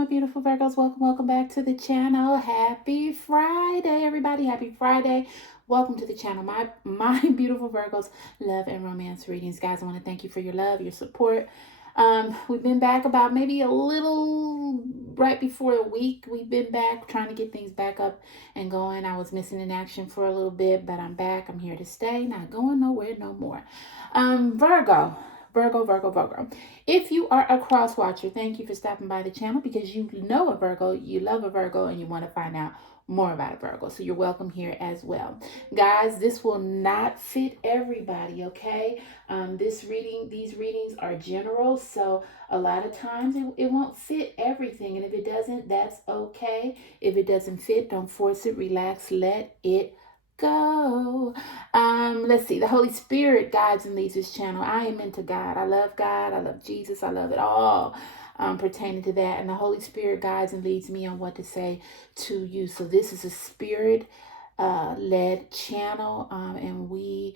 my beautiful Virgos. Welcome back to the channel. Happy Friday, everybody. Happy Friday. Welcome to the channel. My beautiful Virgos, love and romance readings. Guys, I want to thank you for your love, your support. We've been back about maybe a little right before a week. We've been back trying to get things back up and going. I was missing in action for a little bit, but I'm back. I'm here to stay, not going nowhere no more. Virgo. Virgo. If you are a cross watcher, thank you for stopping by the channel because you know a Virgo, you love a Virgo, and you want to find out more about a Virgo. So you're welcome here as well. Guys, this will not fit everybody, okay? These readings are general, so a lot of times it won't fit everything. And if it doesn't, that's okay. If it doesn't fit, don't force it, relax, let it go. Let's see. The Holy Spirit guides and leads this channel. I am into God. I love Jesus. I love it all pertaining to that. And the Holy Spirit guides and leads me on what to say to you. So this is a spirit led channel, and we're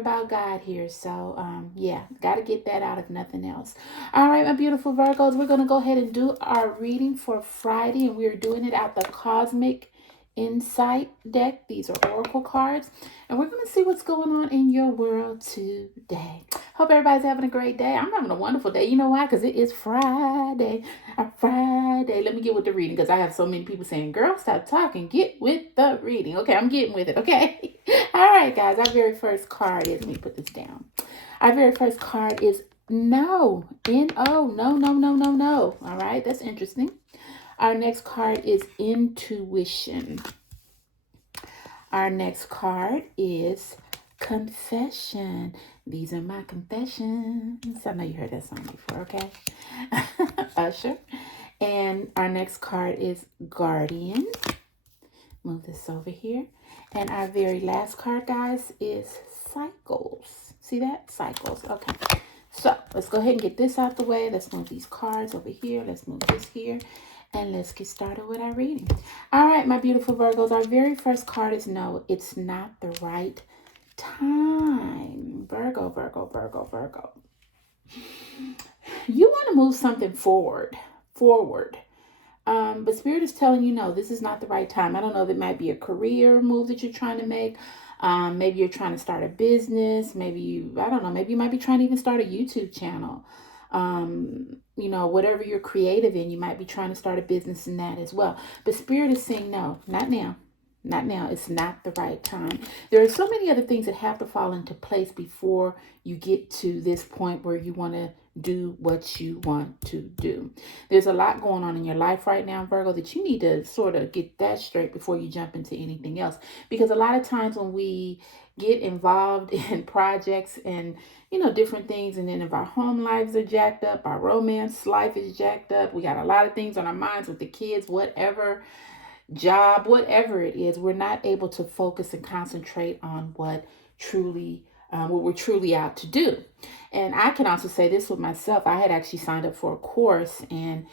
about God here. So yeah, got to get that out if nothing else. All right, my beautiful Virgos, we're going to go ahead and do our reading for Friday, and we're doing it out the Cosmic Insight deck. These are oracle cards, and we're going to see what's going on in your world today. Hope everybody's having a great day. I'm having a wonderful day. You know why? Because it is Friday. Friday. Let me get with the reading because I have so many people saying, girl, stop talking. Get with the reading. Okay, I'm getting with it. Okay. All right, guys. Our very first card is, let me put this down. Our very first card is no. N-O. No. All right. That's interesting. Our next card is intuition. Our next card is confession. These are my confessions. I know you heard that song before, okay? Usher. And our next card is guardian. Move this over here. And our very last card, guys, is cycles. See that? Cycles. Okay. So let's go ahead and get this out the way. Let's move these cards over here. Let's move this here. And let's get started with our reading. All right, my beautiful Virgos. Our very first card is no, it's not the right time. Virgo. You want to move something forward. But Spirit is telling you, no, this is not the right time. I don't know if it might be a career move that you're trying to make. Maybe you're trying to start a business. Maybe you might be trying to even start a YouTube channel. Whatever you're creative in, you might be trying to start a business in that as well. But Spirit is saying, no, not now. Not now. It's not the right time. There are so many other things that have to fall into place before you get to this point where you want to do what you want to do. There's a lot going on in your life right now, Virgo, that you need to sort of get that straight before you jump into anything else. Because a lot of times when we get involved in projects and different things, and then if our home lives are jacked up, our romance life is jacked up, we got a lot of things on our minds with the kids, whatever, job, whatever it is, we're not able to focus and concentrate on what we're truly out to do. And I can also say this with myself. I had actually signed up for a course and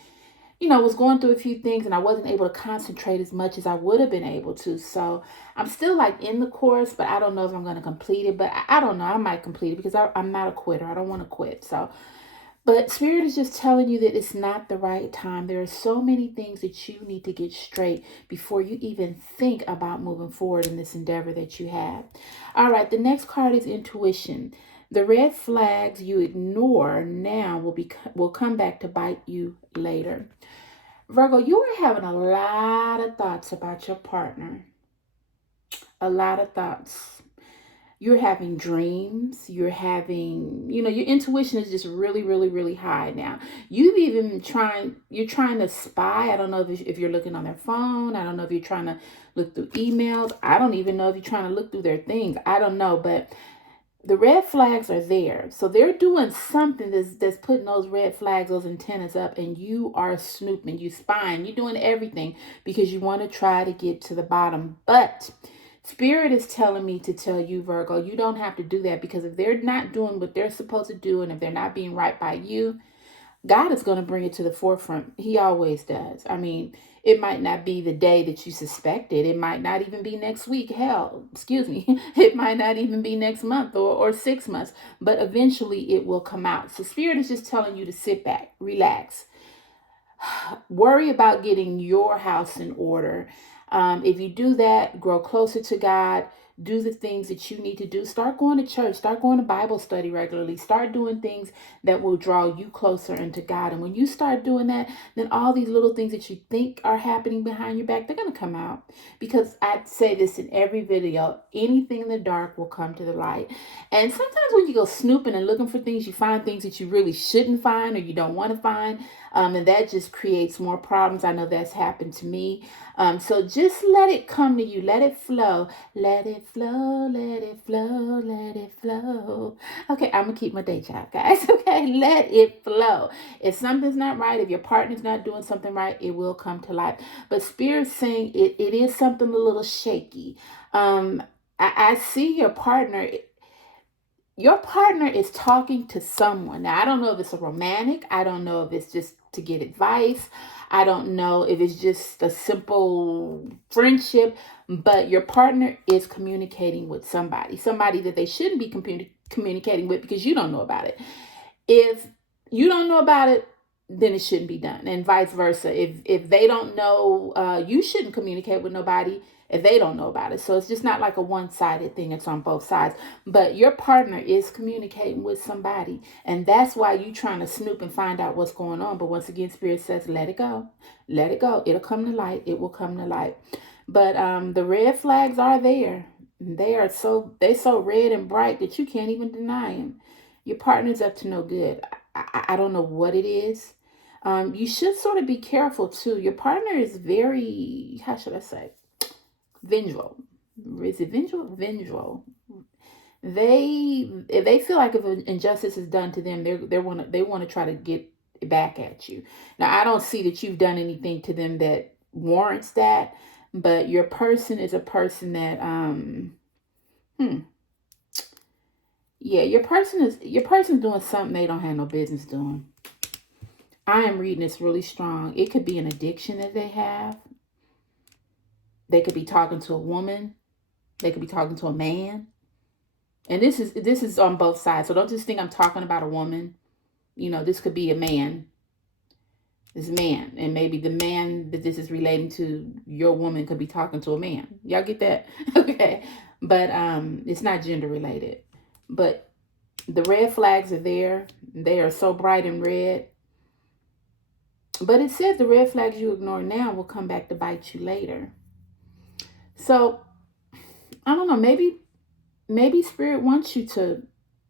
was going through a few things, and I wasn't able to concentrate as much as I would have been able to. So I'm still in the course, but I don't know if I'm going to complete it. But I don't know. I might complete it because I'm not a quitter. I don't want to quit. But Spirit is just telling you that it's not the right time. There are so many things that you need to get straight before you even think about moving forward in this endeavor that you have. All right, the next card is intuition. The red flags you ignore now will come back to bite you later. Virgo, you are having a lot of thoughts about your partner. A lot of thoughts. You're having dreams. You're having, your intuition is just really, really, really high now. You're trying to spy. I don't know if you're looking on their phone. I don't know if you're trying to look through emails. I don't even know if you're trying to look through their things. I don't know, but the red flags are there. So they're doing something that's putting those red flags, those antennas up, and you are snooping, you spying, you're doing everything because you want to try to get to the bottom. But Spirit is telling me to tell you, Virgo, you don't have to do that, because if they're not doing what they're supposed to do, and if they're not being right by you, God is going to bring it to the forefront. He always does. I mean, it might not be the day that you suspected. It might not even be next week. It might not even be next month or 6 months. But eventually it will come out. So Spirit is just telling you to sit back, relax. Worry about getting your house in order. If you do that, grow closer to God. Do the things that you need to do. Start going to church. Start going to Bible study regularly. Start doing things that will draw you closer into God. And when you start doing that, then all these little things that you think are happening behind your back, they're going to come out. Because I say this in every video, anything in the dark will come to the light. And sometimes when you go snooping and looking for things, you find things that you really shouldn't find or you don't want to find. And that just creates more problems. I know that's happened to me. So just let it come to you. Let it flow. Let it flow. Let it flow. Let it flow. Okay, I'm going to keep my day job, guys. Okay, let it flow. If something's not right, if your partner's not doing something right, it will come to light. But Spirit's saying it is something a little shaky. I see your partner. Your partner is talking to someone. Now, I don't know if it's a romantic. I don't know if it's just to get advice. I don't know if it's just a simple friendship, but your partner is communicating with somebody that they shouldn't be communicating with because you don't know about it. If you don't know about it, then it shouldn't be done, and vice versa. If they don't know, you shouldn't communicate with nobody if they don't know about it. So it's just not like a one-sided thing. It's on both sides. But your partner is communicating with somebody, and that's why you're trying to snoop and find out what's going on. But once again, Spirit says, let it go. Let it go. It'll come to light. It will come to light. But the red flags are there. They're so red and bright that you can't even deny them. Your partner's up to no good. I don't know what it is. You should sort of be careful too. Your partner is very, how should I say, vengeful. Is it vengeful? Vengeful. If they feel like if an injustice is done to them, they want to try to get back at you. Now, I don't see that you've done anything to them that warrants that, but your person is a person that yeah, your person's doing something they don't have no business doing. I am reading this really strong. It could be an addiction that they have. They could be talking to a woman. They could be talking to a man. And this is on both sides. So don't just think I'm talking about a woman. You know, this could be a man. This man. And maybe the man that this is relating to, your woman could be talking to a man. Y'all get that? Okay. But it's not gender related. But the red flags are there. They are so bright and red. But it says the red flags you ignore now will come back to bite you later. So, I don't know. Maybe Spirit wants you to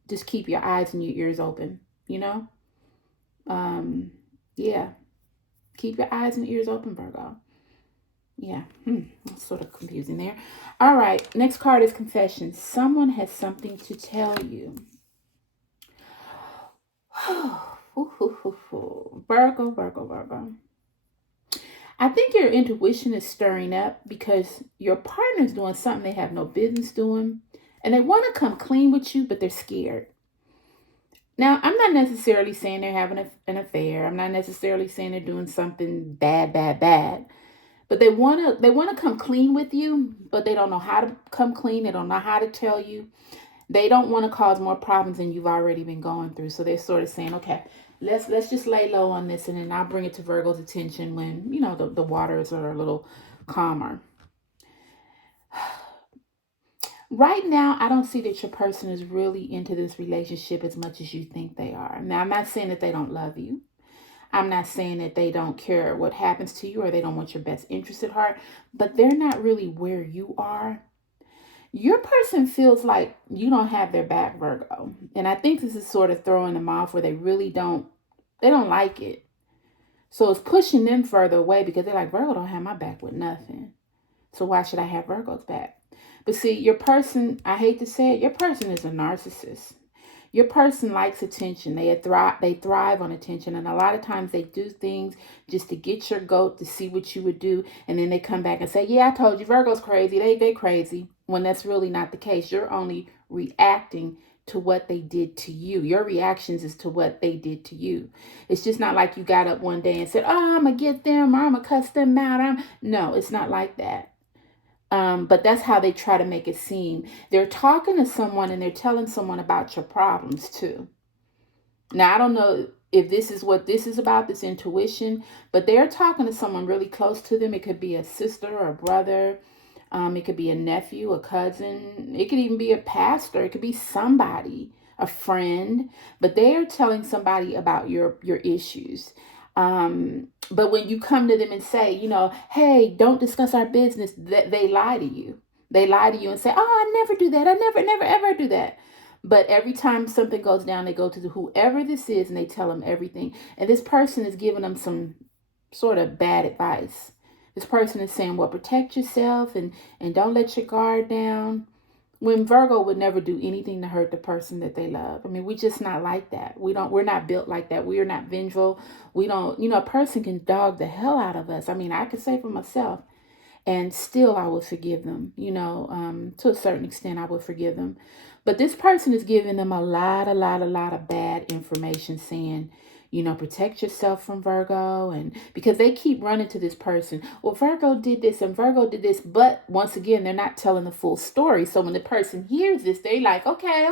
just keep your eyes and your ears open, you know? Yeah. Keep your eyes and ears open, Virgo. Yeah. That's sort of confusing there. All right. Next card is confession. Someone has something to tell you. Virgo. I think your intuition is stirring up because your partner's doing something they have no business doing. And they want to come clean with you, but they're scared. Now, I'm not necessarily saying they're having an affair. I'm not necessarily saying they're doing something bad. But they want to come clean with you, but they don't know how to come clean. They don't know how to tell you. They don't want to cause more problems than you've already been going through. So they're sort of saying, okay, let's just lay low on this, and then I'll bring it to Virgo's attention when, you know, the waters are a little calmer. Right now, I don't see that your person is really into this relationship as much as you think they are. Now, I'm not saying that they don't love you. I'm not saying that they don't care what happens to you or they don't want your best interest at heart, but they're not really where you are. Your person feels like you don't have their back, Virgo. And I think this is sort of throwing them off where they don't like it. So it's pushing them further away because they're like, Virgo don't have my back with nothing. So why should I have Virgo's back? But see, your person, I hate to say it, your person is a narcissist. Your person likes attention. They thrive on attention. And a lot of times they do things just to get your goat, to see what you would do. And then they come back and say, yeah, I told you Virgo's crazy. They crazy. When that's really not the case. You're only reacting to what they did to you. Your reactions is to what they did to you. It's just not like you got up one day and said, oh, I'm going to get them or I'm going to cuss them out. No, it's not like that. But that's how they try to make it seem. They're talking to someone and they're telling someone about your problems too. Now, I don't know if this is what this is about, this intuition, but they're talking to someone really close to them. It could be a sister or a brother. It could be a nephew, a cousin. It could even be a pastor. It could be somebody, a friend. But they are telling somebody about your issues. But when you come to them and say, hey, don't discuss our business, they lie to you. They lie to you and say, oh, I never do that. I never, ever do that. But every time something goes down, they go to whoever this is and they tell them everything. And this person is giving them some sort of bad advice. This person is saying, well, protect yourself and don't let your guard down. When Virgo would never do anything to hurt the person that they love. I mean, we're just not like that. We're not built like that. We are not vengeful. We don't, a person can dog the hell out of us. I mean, I could say for myself, and still I would forgive them, to a certain extent, I would forgive them. But this person is giving them a lot of bad information saying, protect yourself from Virgo. And because they keep running to this person, well, Virgo did this and Virgo did this. But once again, they're not telling the full story. So when the person hears this, they're like, okay.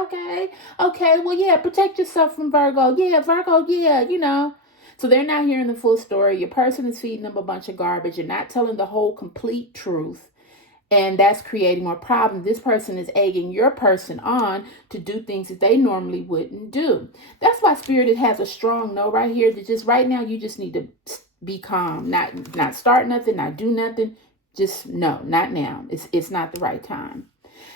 Well, yeah, protect yourself from Virgo. Yeah, Virgo, yeah. So they're not hearing the full story. Your person is feeding them a bunch of garbage. You're not telling the whole complete truth. And that's creating more problems. This person is egging your person on to do things that they normally wouldn't do. That's why Spirit has a strong no right here. That just right now, you just need to be calm. Not start nothing, not do nothing. Just no, not now. It's not the right time.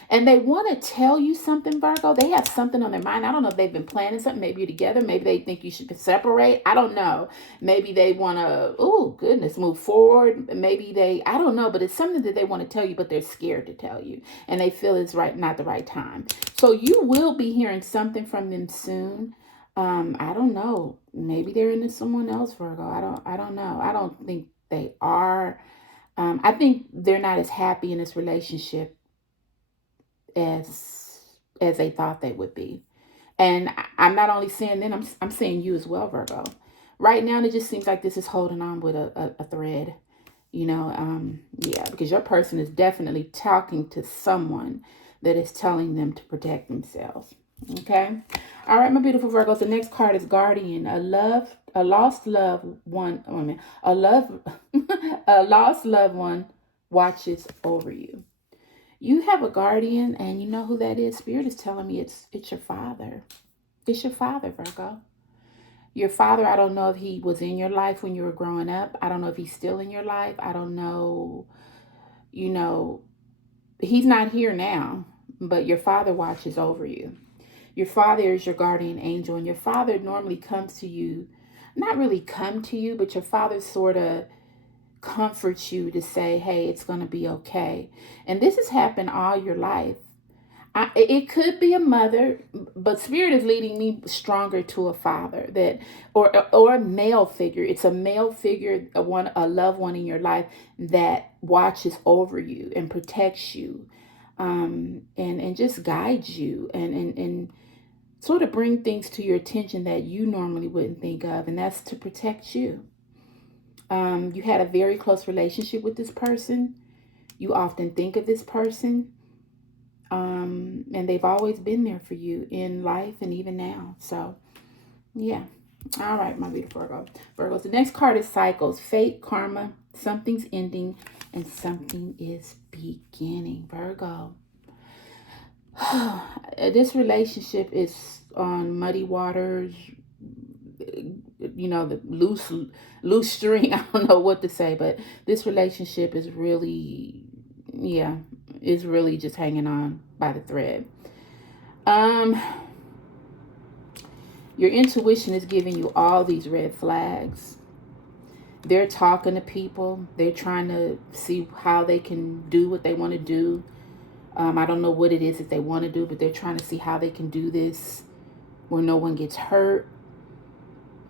And they want to tell you something, Virgo. They have something on their mind. I don't know if they've been planning something. Maybe you're together. Maybe they think you should separate. I don't know. Maybe they want to, move forward. Maybe I don't know. But it's something that they want to tell you, but they're scared to tell you. And they feel it's not the right time. So you will be hearing something from them soon. I don't know. Maybe they're into someone else, Virgo. I don't know. I don't think they are. I think they're not as happy in this relationship as they thought they would be. And I'm not only saying them, I'm saying you as well, Virgo. Right now, it just seems like this is holding on with a thread, because your person is definitely talking to someone that is telling them to protect themselves. Okay. All right, my beautiful Virgos. The next card is Guardian. A lost loved one. A lost loved one watches over you. You have a guardian, and you know who that is. Spirit is telling me it's your father. It's your father, Virgo. Your father, I don't know if he was in your life when you were growing up. I don't know if he's still in your life. I don't know. He's not here now, but your father watches over you. Your father is your guardian angel, and your father normally comes to you, not really come to you, but your father sort of comforts you to say, hey, it's going to be okay. And this has happened all your life. It could be a mother, but Spirit is leading me stronger to a father or a male figure. It's a male figure, a loved one in your life that watches over you and protects you, and just guides you and sort of bring things to your attention that you normally wouldn't think of, and that's to protect you. You had a very close relationship with this person. You often think of this person. And they've always been there for you in life and even now. So, yeah. All right, my beautiful Virgos. The next card is Cycles. Fate, karma, something's ending, and something is beginning. Virgo. This relationship is on muddy waters. The loose string. I don't know what to say, but this relationship is really, is really just hanging on by the thread. Your intuition is giving you all these red flags. They're talking to people. They're trying to see how they can do what they want to do. I don't know what it is that they want to do, but they're trying to see how they can do this where no one gets hurt.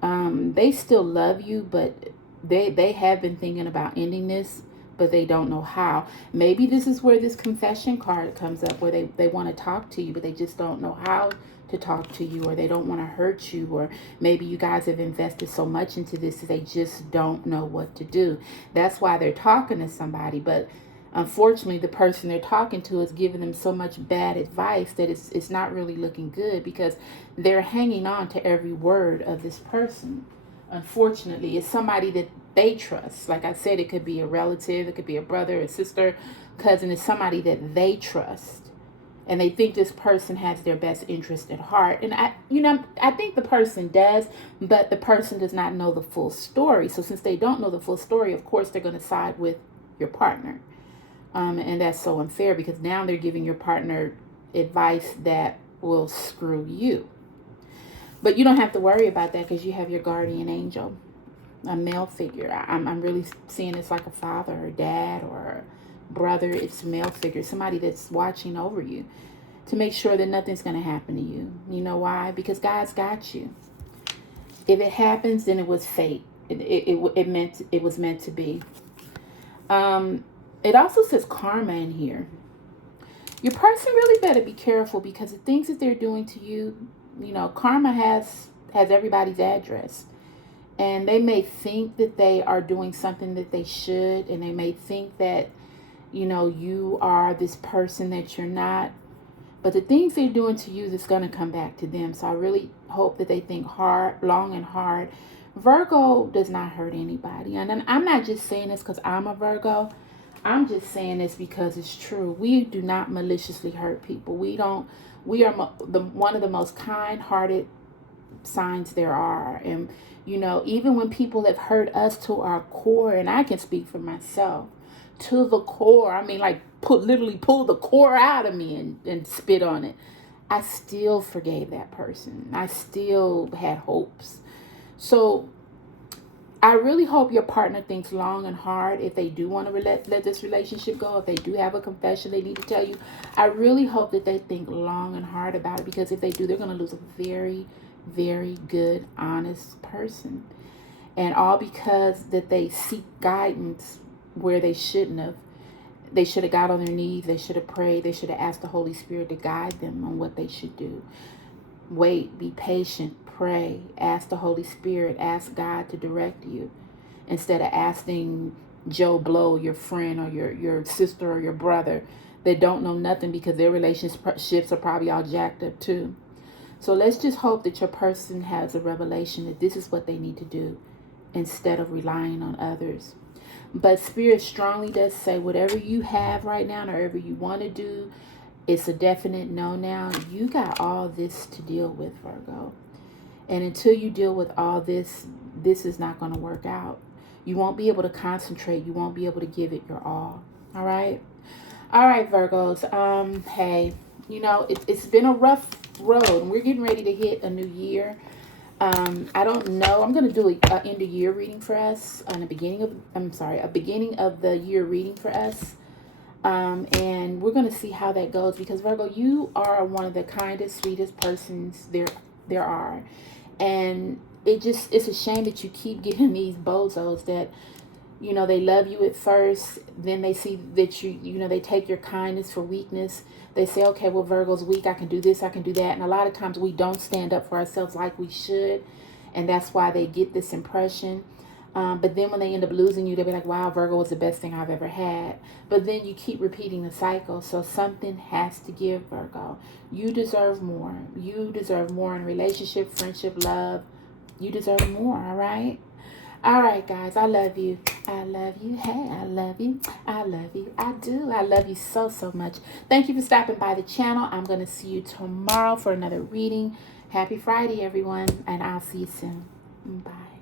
They still love you, but they have been thinking about ending this, but they don't know how. Maybe this is where this confession card comes up, where they want to talk to you, but they just don't know how to talk to you, or they don't want to hurt you, or maybe you guys have invested so much into this that they just don't know what to do. That's why they're talking to somebody, but Unfortunately, the person they're talking to is giving them so much bad advice that it's not really looking good, because they're hanging on to every word of this person. Unfortunately, it's somebody that they trust. Like I said, it could be a relative, it could be a brother, a sister, cousin. It's somebody that they trust. And they think this person has their best interest at heart. And I think the person does, but the person does not know the full story. So since they don't know the full story, of course, they're going to side with your partner. And that's so unfair, because now they're giving your partner advice that will screw you. But you don't have to worry about that, because you have your guardian angel, a male figure. I'm really seeing it's like a father or dad or brother. It's a male figure, somebody that's watching over you to make sure that nothing's going to happen to you. You know why? Because God's got you. If it happens, then it was fate. It was meant to be. It also says karma in here. Your person really better be careful, because the things that they're doing to you, karma has everybody's address. And they may think that they are doing something that they should, and they may think that, you are this person that you're not. But the things they're doing to you, is going to come back to them. So I really hope that they think hard, long and hard. Virgo does not hurt anybody. And I'm not just saying this because I'm a Virgo. I'm just saying this because it's true. We do not maliciously hurt people. We are one of the most kind-hearted signs there are. And, even when people have hurt us to our core, and I can speak for myself, to the core, I mean, like literally pull the core out of me and spit on it, I still forgave that person. I still had hopes. So I really hope your partner thinks long and hard if they do want to let this relationship go. If they do have a confession they need to tell you, I really hope that they think long and hard about it, because if they do, they're going to lose a very, very good, honest person. And all because that they seek guidance where they shouldn't have. They should have got on their knees. They should have prayed. They should have asked the Holy Spirit to guide them on what they should do. Wait, be patient, pray, ask the Holy Spirit, ask God to direct you, instead of asking Joe Blow, your friend, or your sister or your brother that don't know nothing, because their relationships are probably all jacked up too. So let's just hope that your person has a revelation that this is what they need to do, instead of relying on others. But Spirit strongly does say whatever you have right now, or whatever you want to do, it's a definite no now. You got all this to deal with, Virgo. And until you deal with all this, this is not going to work out. You won't be able to concentrate. You won't be able to give it your all. All right? All right, Virgos. Hey, it's been a rough road. And we're getting ready to hit a new year. I don't know. I'm going to do an end of year reading for us on a beginning of the year reading for us. And we're going to see how that goes, because Virgo, you are one of the kindest, sweetest persons there are. And it's a shame that you keep getting these bozos that, they love you at first, then they see that they take your kindness for weakness. They say, okay, well, Virgo's weak, I can do this, I can do that. And a lot of times we don't stand up for ourselves like we should. And that's why they get this impression. But then when they end up losing you, they'll be like, wow, Virgo was the best thing I've ever had. But then you keep repeating the cycle. So something has to give, Virgo. You deserve more. You deserve more in relationship, friendship, love. You deserve more, all right? All right, guys, I love you. I love you. Hey, I love you. I love you. I do. I love you so, so much. Thank you for stopping by the channel. I'm going to see you tomorrow for another reading. Happy Friday, everyone, and I'll see you soon. Bye.